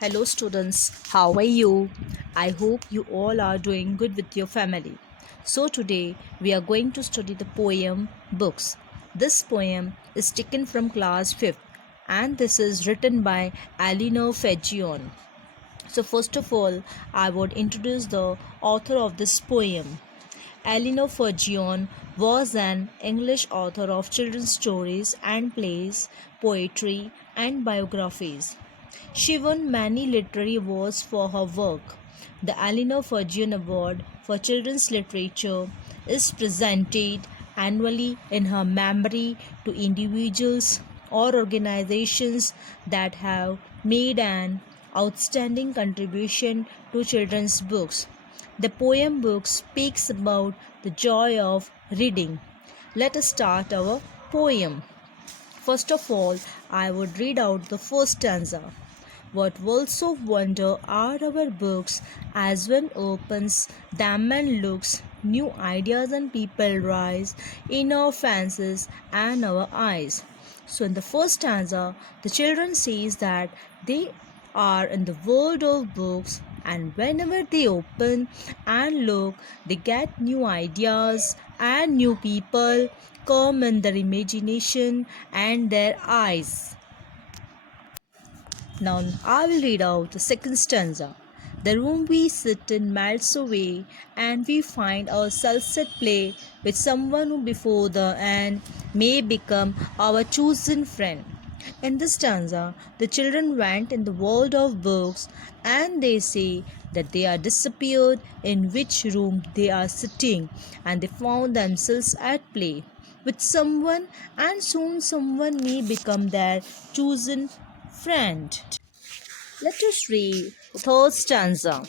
Hello, students. How are you? I hope you all are doing good with your family. So, today we are going to study the poem Books. This poem is taken from class 5th and this is written by Eleanor Fagion. So, first of all, I would introduce the author of this poem. Eleanor Fagion was an English author of children's stories and plays, poetry, and biographies. She won many literary awards for her work. The Eleanor Fagion Award for Children's Literature is presented annually in her memory to individuals or organizations that have made an outstanding contribution to children's books. The poem book speaks about the joy of reading. Let us start our poem. First of all, I would read out the first stanza. What worlds of wonder are our books as one opens them and looks, new ideas and people rise in our fancies and our eyes. So in the first stanza, the children says that they are in the world of books and whenever they open and look, they get new ideas and new people come in their imagination and their eyes. Now I will read out the second stanza. The room we sit in melts away, and we find ourselves at play with someone who before the end may become our chosen friend. In this stanza, the children went in the world of books and they say that they are disappeared in which room they are sitting and they found themselves at play with someone and soon someone may become their chosen friend. Let us read the third stanza.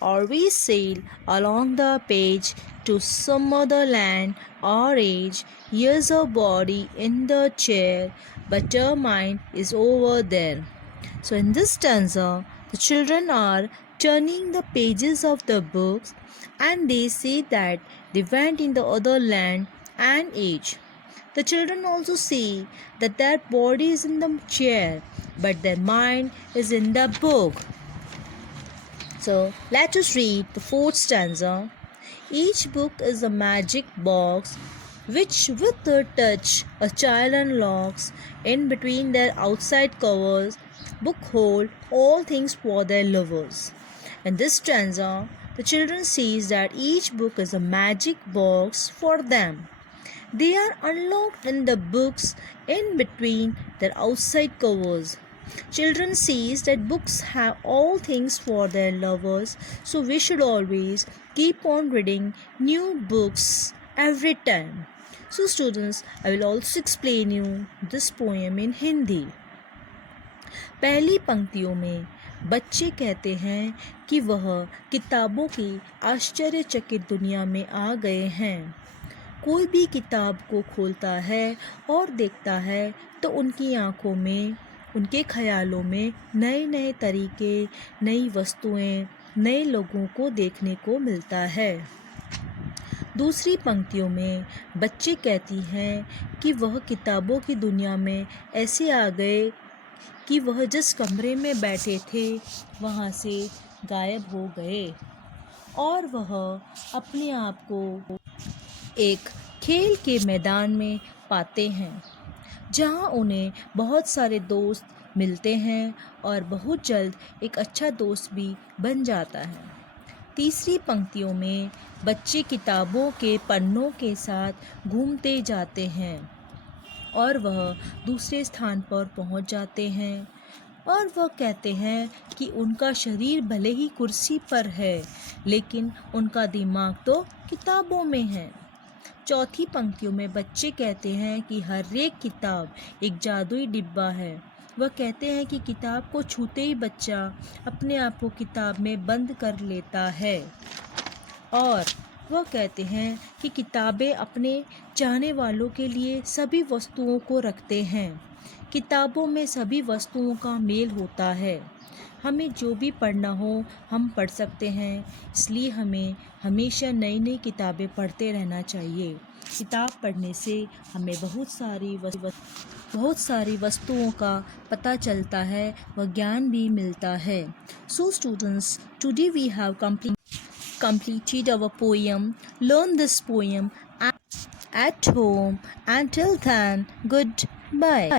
Or we sail along the page to some other land or age. Here's our body in the chair, but our mind is over there. So in this stanza, the children are turning the pages of the books and they say that they went in the other land and age. The children also see that their body is in the chair, but their mind is in the book. So let us read the fourth stanza. Each book is a magic box which with a touch a child unlocks. In between their outside covers, book hold all things for their lovers. In this stanza, the children sees that each book is a magic box for them. They are unlocked in the books in between their outside covers. Children sees that books have all things for their lovers, so we should always keep on reading new books every time. So students, I will also explain you this poem in Hindi. पहली पंक्तियों में बच्चे कहते हैं कि वह किताबों की आश्चर्यचकित दुनिया में आ गए हैं। कोई भी किताब को खोलता है और देखता है तो उनकी आँखों में, उनके ख्यालों में नए नए तरीके, नई वस्तुएं, नए लोगों को देखने को मिलता है। दूसरी पंक्तियों में बच्चे कहती हैं कि वह किताबों की दुनिया में ऐसे आ गए कि वह जिस कमरे में बैठे थे वहाँ से गायब हो गए और वह अपने आप को एक खेल के मैदान में पाते हैं जहां उन्हें बहुत सारे दोस्त मिलते हैं और बहुत जल्द एक अच्छा दोस्त भी बन जाता है। तीसरी पंक्तियों में बच्चे किताबों के पन्नों के साथ घूमते जाते हैं और वह दूसरे स्थान पर पहुंच जाते हैं और वह कहते हैं कि उनका शरीर भले ही कुर्सी पर है लेकिन उनका दिमाग तो किताबों में है। चौथी पंक्तियों में बच्चे कहते हैं कि हर एक किताब एक जादुई डिब्बा है। वह कहते हैं कि किताब को छूते ही बच्चा अपने आप को किताब में बंद कर लेता है और वह कहते हैं कि किताबें अपने चाहने वालों के लिए सभी वस्तुओं को रखते हैं। किताबों में सभी वस्तुओं का मेल होता है। हमें जो भी पढ़ना हो हम पढ़ सकते हैं, इसलिए हमें हमेशा नई नई किताबें पढ़ते रहना चाहिए। किताब पढ़ने से हमें बहुत सारी वस्तुओं का पता चलता है व ज्ञान भी मिलता है. So students, today we have completed our poem. Learn this poem at home. Until then, goodbye.